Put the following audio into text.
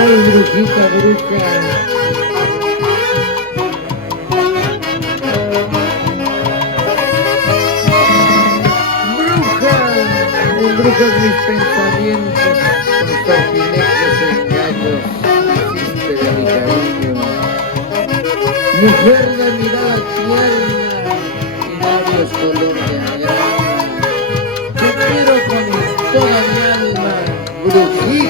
Ay, brujita, bruja. Bruja, embrujas mis pensamientos con sortilegios engaños, hiciste de mi cariño. Mujer de mirada tierna y labios color de agrado, te quiero con toda mi alma, brujita.